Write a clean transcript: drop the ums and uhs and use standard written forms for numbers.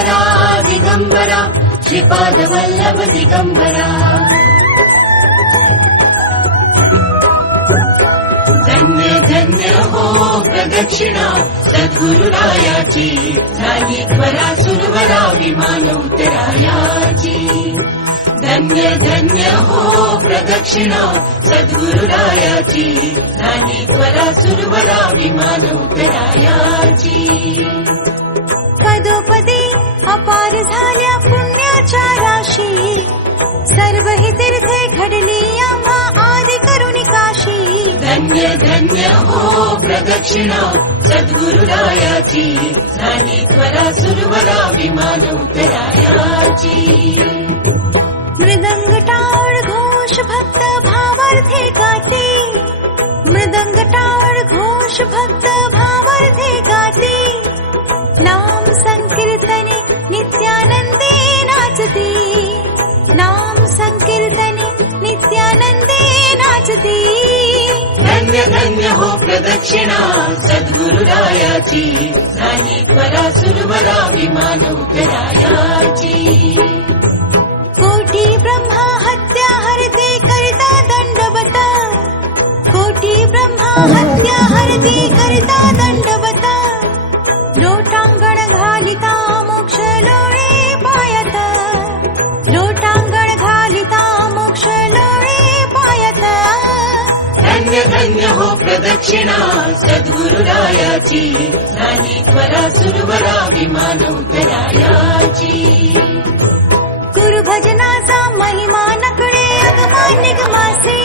दिगंबरा दिगंबरा श्रीपाद वल्लभ दिगंबरा। धन्य धन्य हो प्रदक्षिणा सद्गुरुरायाची, झाली त्वरा सुरवरा विमान उतरायाची। धन्य धन्य हो प्रदक्षिणा सद्गुरुरायाची, झाली त्वरा सुरवरा विमान उतरायाची। पदोपदी अपार झाल्या पुण्याच्या राशी, सर्व ही तीर्थे घडली आम्हा आदि करुणी काशी। धन्य धन्य हो प्रदक्षिणा सद्गुरुरायाची, झाली त्वरा सुरवरा विमान उतरायाची। मृदंग टाळ घोष भक्त भावार्थे गाते, मृदंग टाळ घोष भक्त भावार्थे गाते। नाम संकीर्तने नित्यानंदे नाचते, नाम संकीर्तने नित्यानंदे नाचते। धन्य धन्य हो प्रदक्षिणा सद्गुरुरायाची, झाली त्वरा सुरवरा विमान उतरायाची। कोटी ब्रह्मा हत्या हरते करता दंडवत, कोटी ब्रह्मा हत्या हरते करता दंडवत। लोटांगण घालिता मोक्ष लोळे पायत, लोटांगण घालिता मोक्ष लोळे पायत। धन्य धन्य हो प्रदक्षिणा सद्गुरुरायाची, झाली त्वरा सुरवरा विमान उतरायाची। गुरु भजनाचा महिमा नकळे अगमा निगमासे,